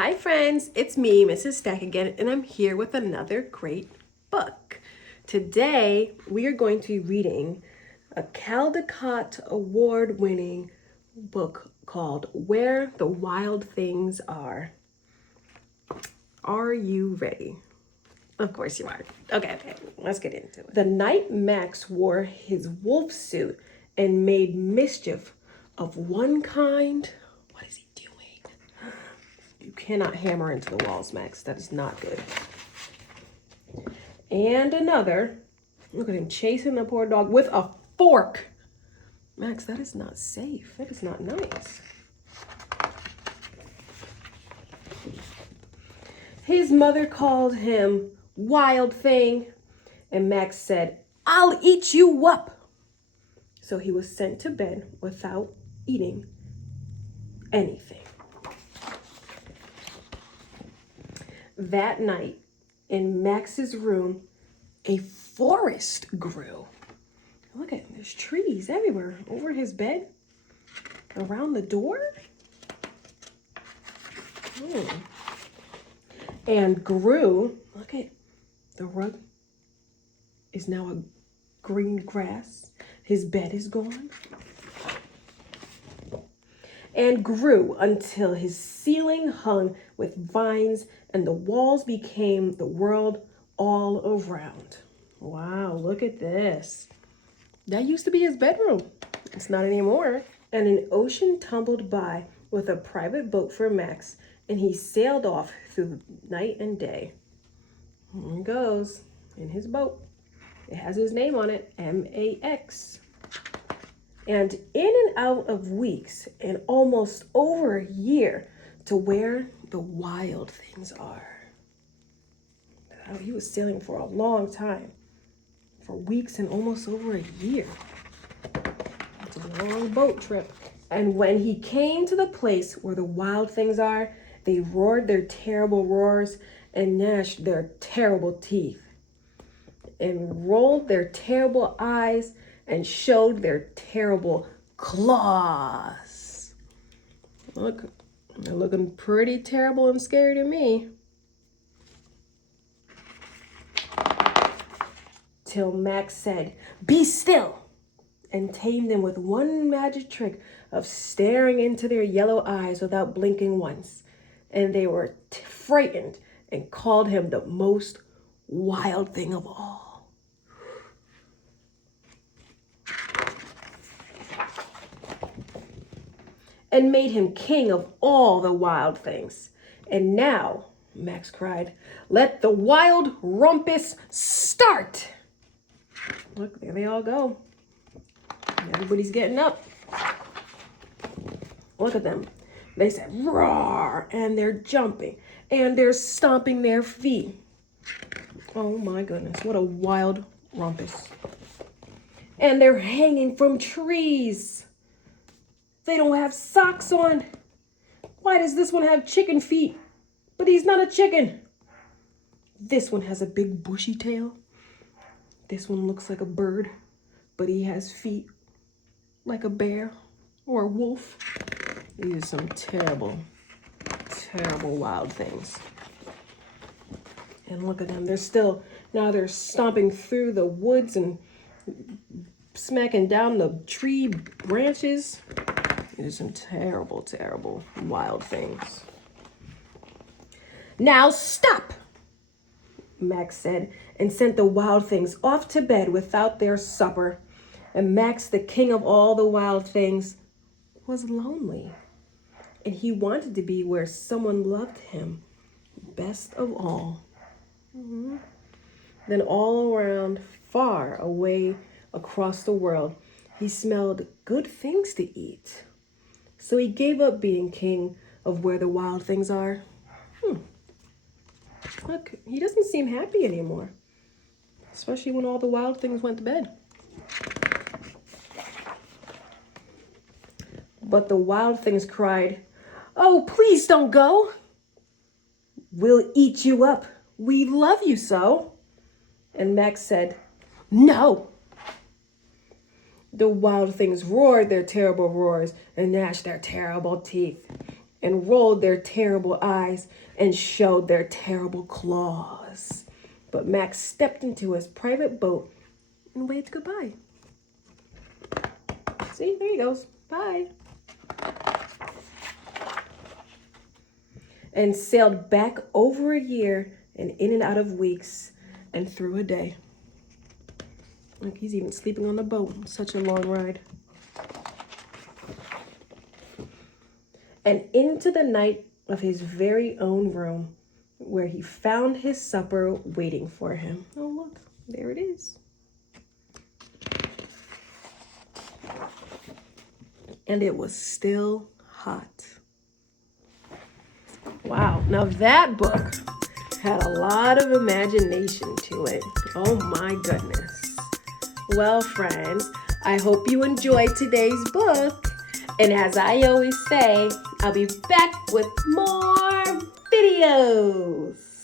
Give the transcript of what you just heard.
Hi friends, it's me, Mrs. Stack again, and I'm here with another great book. Today, we are going to be reading a Caldecott award-winning book called Where the Wild Things Are. Are you ready? Of course you are. Okay, let's get into it. The night Max wore his wolf suit and made mischief of one kind. What is he doing? You cannot hammer into the walls, Max. That is not good. And another. Look at him chasing the poor dog with a fork. Max, that is not safe. That is not nice. His mother called him wild thing, and Max said, "I'll eat you up." So he was sent to bed without eating anything. That night, in Max's room, a forest grew. Look at, there's trees everywhere. Over his bed, around the door. And grew, look at, the rug is now a green grass. His bed is gone. And grew until his ceiling hung with vines and the walls became the world all around. Wow, look at this. That used to be his bedroom. It's not anymore. And an ocean tumbled by with a private boat for Max, and he sailed off through night and day. Here he goes in his boat. It has his name on it, M-A-X. And in and out of weeks and almost over a year to where the wild things are. Oh, he was sailing for a long time, for weeks and almost over a year. It's a long boat trip. And when he came to the place where the wild things are, they roared their terrible roars and gnashed their terrible teeth and rolled their terrible eyes and showed their terrible claws. Look, they're looking pretty terrible and scary to me. Till Max said, "Be still," and tamed them with one magic trick of staring into their yellow eyes without blinking once. And they were frightened and called him the most wild thing of all. And made him king of all the wild things. And now, Max cried, "Let the wild rumpus start." Look, there they all go. Everybody's getting up. Look at them. They said, "Roar," and they're jumping, and they're stomping their feet. Oh my goodness, what a wild rumpus. And they're hanging from trees. They don't have socks on. Why does this one have chicken feet? But he's not a chicken. This one has a big bushy tail. This one looks like a bird, but he has feet like a bear or a wolf. These are some terrible, terrible wild things. And look at them. Now they're stomping through the woods and smacking down the tree branches. These are some terrible, terrible wild things. "Now stop," Max said, and sent the wild things off to bed without their supper. And Max, the king of all the wild things, was lonely. And he wanted to be where someone loved him best of all. Then all around, far away across the world, he smelled good things to eat. So he gave up being king of where the wild things are. Look, he doesn't seem happy anymore, especially when all the wild things went to bed. But the wild things cried, "Oh, please don't go. We'll eat you up. We love you so." And Max said, "No." The wild things roared their terrible roars and gnashed their terrible teeth. and rolled their terrible eyes and showed their terrible claws. But Max stepped into his private boat and waved goodbye. See, there he goes. Bye. And sailed back over a year and in and out of weeks and through a day. Look, he's even sleeping on the boat. Such a long ride. And into the night of his very own room, where he found his supper waiting for him. Oh, look, there it is. And it was still hot. Wow, now that book had a lot of imagination to it. Oh my goodness. Well, friends, I hope you enjoyed today's book. And as I always say, I'll be back with more videos.